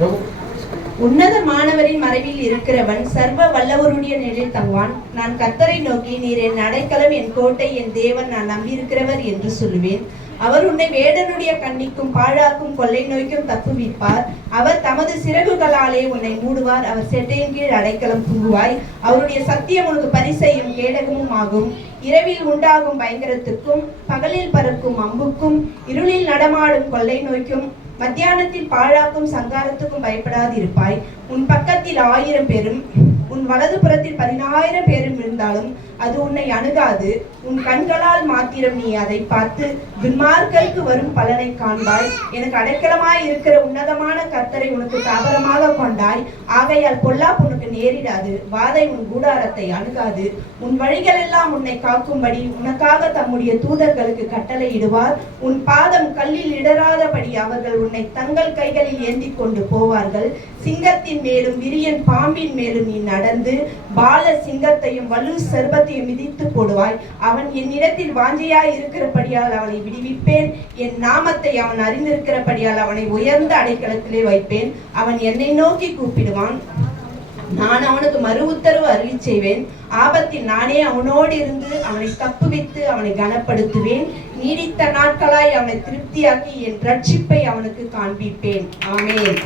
உன்னத மாணவரின் மறைவில் இருக்கிறவன் சர்வ வல்லவருடைய நிலையில் தங்குவான். நான் கத்தரை நோக்கி நீர் என் அடைக்கலம் என் கோட்டை என் தேவன் நான் நம்பியிருக்கிறவர் என்று சொல்லுவேன். அவர் உன்னை வேடனுடைய கண்ணிக்கும் பாழாக்கும் கொள்ளை நோய்க்கும் தப்புவிப்பார். அவர் தமது சிறகுகளாலே உன்னை மூடுவார். அவர் செட்டையின் கீழ் அடைக்கலம் புகுவாய் அவருடைய சத்தியம் உனக்கு பரிசையும் கேடகமும் ஆகும். இரவில் உண்டாகும் பயங்கரத்துக்கும் பகலில் பறக்கும் அம்புக்கும் இருளில் நடமாடும் கொள்ளை நோய்க்கும் மத்தியானத்தில் பாழாக்கும் சங்காரத்துக்கும் பயப்படாதிருப்பாய். உன் பக்கத்தில் ஆயிரம் பேரும் உன் வலது புறத்தில் பதினாயிரம் பேரும் இருந்தாலும் அது உன்னை அணுகாது. உன் கண்களால் மாத்திரம் நீ அதை பார்த்து துன்மார்க்கருக்கு வரும் பலனை காண்பாய். எனக்கு அடைக்கலமாய் இருக்கிற உன்னதமான கர்த்தரை உனக்கு தாபரமாக கொண்டாய். ஆகையால் பொல்லாப் உனக்கு நேரிடாது. வாதை உன் கூடாரத்தை அணுகாது. உன் வழிகளெல்லாம் உன்னை காக்கும்படி உனக்காக தம்முடைய தூதர்களுக்கு கட்டளையிடுவார். உன் பாதம் கல்லில் இடராதபடி அவர்கள் உன்னை தங்கள் கைகளில் ஏந்தி கொண்டு போவார்கள். சிங்கத்தின் மேலும் விரியன் பாம்பின் மேலும் நீ நடந்து பால சிங்கத்தையும் வலு சர்பத்தையும் மிதித்து போடுவாய். அவன் என்னிடத்தில் வாஞ்சையாய் இருக்கிறபடியால் அவனை விடுவிப்பேன். என் நாமத்தை அவன் அறிந்திருக்கிறபடியால் அவனை உயர்ந்த அடைக்கலத்திலே வைப்பேன். அவன் என்னை நோக்கி கூப்பிடுவான். நான் அவனுக்கு மறு உத்தரவு அருளி செய்வேன். ஆபத்தில் நானே அவனோடு இருந்து அவனை தப்புவித்து அவனை கனப்படுத்துவேன். நீடித்த நாட்களாய் அவனை திருப்தியாக்கி என் ரட்சிப்பை அவனுக்கு காண்பிப்பேன். ஆமேன்.